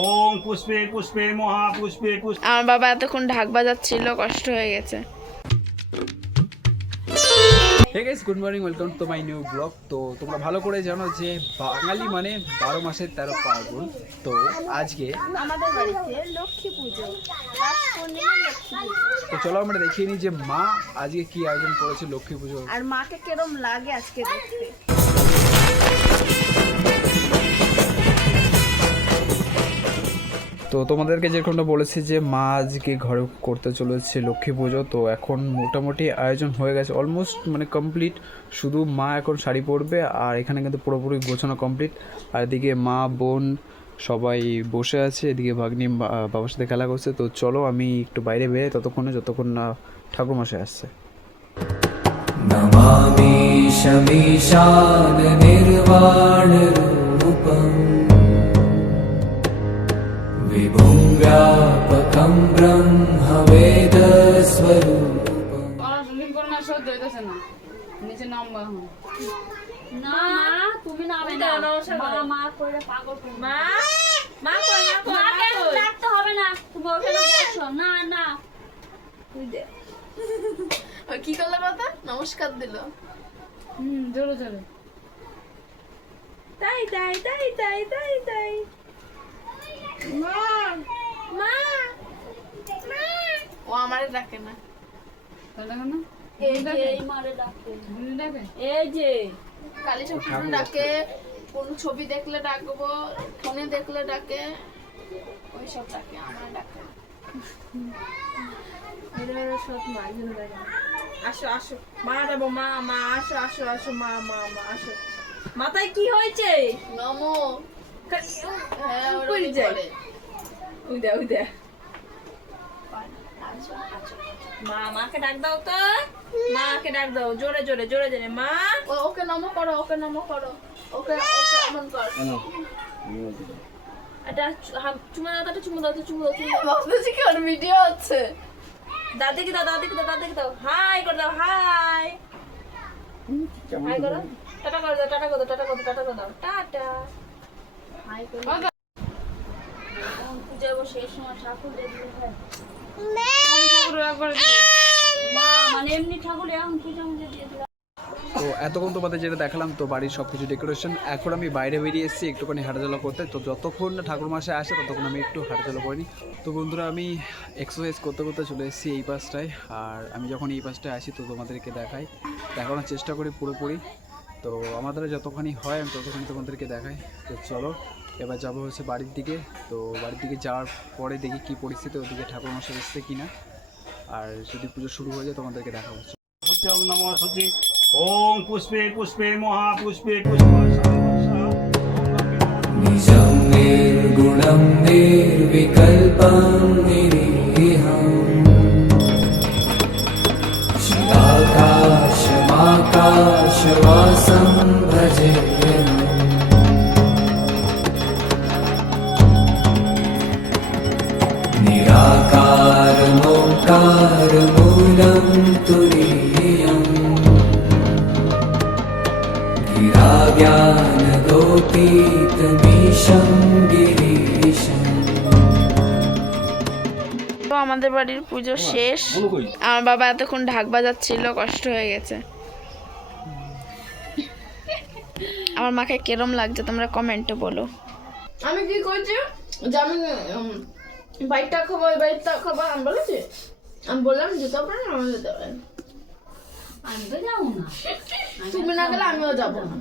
ওম পুষ্পে পুষ্পে মহাপুষ্পে পুষ্পে। আমার বাবা এতক্ষণ ঢাক বাজাচ্ছিল, কষ্ট হয়ে গেছে। Hey guys, good morning, welcome to my new blog. তো তোমরা ভালো করে জানো যে বাঙালি মানে 12 মাসের 13 পার্বণ। তো আজকে আমাদের বাড়িতে লক্ষ্মী পুজো, রাস পূর্ণিমা লক্ষ্মী পুজো। তো চলো আমরা দেখিয়ে নিই যে মা আজকে কি আয়োজন করেছে লক্ষ্মী পুজো, আর মাকে কেরম লাগে আজকে দেখতে। তো তোমাদেরকে যেরকমটা বলেছি যে মা আজকে ঘরে করতে চলেছে লক্ষ্মী পুজো। তো এখন মোটামুটি আয়োজন হয়ে গেছে, অলমোস্ট মানে কমপ্লিট। শুধু মা এখন শাড়ি পরবে, আর এখানে কিন্তু পুরোপুরি গোছানো কমপ্লিট। আর এদিকে মা বোন সবাই বসে আছে, এদিকে ভাগ্নি বাবার সাথে খেলা করছে। তো চলো আমি একটু বাইরে বেরোই ততক্ষণে, যতক্ষণ না ঠাকুরমশাই আসছে। নমামি শমীশান নির্বাণ রূপম विभुं व्यापकं ब्रह्मवेदस्वरूपम्। না তুমি নামে না, মা করে পাগল মা মা ডাকতে হবে না, তুমি ওখানে বসো। না না তুই দে কি করলো বাবা? নমস্কার দিল। জোরে জোরে তাই তাই তাই তাই তাই তাই। মা মা ও আমারে ডাকে না। এই যে এই মারে ডাকে, এই যে কালী ঠাকুর ডাকে, কোন ছবি দেখলে ডাকবো, ফোনে দেখলে ডাকে, ওই সব ডাকে, আমার ডাকে না। আসো আসো মা যাবো, মা মা আসো আসো আসো মা মা মা আসো। মাথায় কি হয়েছে? নমো। হ্যাঁ কই যায়? ওই দে ওই দে। মা মাকে ডাক দাও তো, মাকে ডাক দাও জোরে জোরে জোরে জোরে। মা ওকে নমো করো, ওকে নমো করো, ওকে ওকে এমন কর। এটা চুমা দাও, একটা চুমা দাও, চুমা দাও। ভাবতেছি কি ওর ভিডিও হচ্ছে। দাদিকে দাও, দাদিকে দাও, দাদিকে দাও। হাই করে দাও, হাই হাই করো, টাটা করে দাও, টাটা করে দাও, টাটা করে দাও, টাটা করে দাও, টাটা হাই করে দাও। পূজায় বসে এই সময় ঠাকুর দেখবে, মা মানে এমনি ঠাকুর এখন পূজা মুজে দিয়ে দিলাম। তো এতক্ষণ তোমাদের যেটা দেখালাম, তো বাড়ির সব কিছু ডেকোরেশন। এখন আমি বাইরে বেরিয়ে এসেছি একটুখানি হাঁটাচলা করতে। তো যতক্ষণ না ঠাকুরমশাই আসে ততক্ষণ আমি একটু হাঁটাচলা করিনি। তো বন্ধুরা, আমি এক্সারসাইজ করতে করতে চলে এসেছি এই পাশটায়। আর আমি যখন এই পাশটায় আসি তো তোমাদেরকে দেখানোর চেষ্টা করি পুরোপুরি। তো আমাদের যতখানি হয় আমি ততখানি তোমাদেরকে দেখাই। তো চলো এবার যাবো হচ্ছে বাড়ির দিকে। তো বাড়ির দিকে যাওয়ার পরে দেখি কী পরিস্থিতি, ওদিকে ঠাকুরমশাই এসছে কিনা, আর যদি পুজো শুরু হয়ে যায় তোমাদেরকে দেখা হচ্ছে। সত্যম নমঃ সত্যি। ওম পুষ্পে পুষ্পে মহাপুষ্পে পুষ্প। निजं निर्गुणं निर्विकल्पं निरीहम् शिवाकाशमाकाशवासं भजेऽहम् निराकारमोङ्कारमूलं तुरीयम् गिराज्ञानगोपीतमीशं गिरीशम्। তো আমাদের বাড়ির পুজো শেষ। আমার বাবা এতক্ষণ ঢাক বাজাচ্ছিল, কষ্ট হয়ে গেছে। আমার মাকে কেরম লাগছে তোমরা কমেন্টে বলো। আমি কি করছি যে আমি বাইকটা খাবো, এই বাইকটা খাবো, আমি বলেছি, আমি বললাম যেতে পারে না, আমাকে যেতে পারে। আমি তো যাবো না, তুমি না গেলে আমিও যাবো না।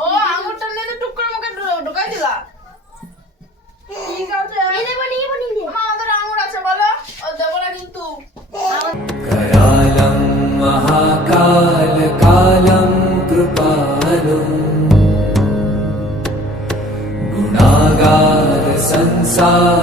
ও আঙুরটা নিয়ে তো টুক করে মুখে ঢুকাই দিলা। ঠিক আছে, আমাদের আঙুর আছে বলো, ও দেবো না কিন্তু। करालं महाकालकालं कृपालुं गुणागार संसार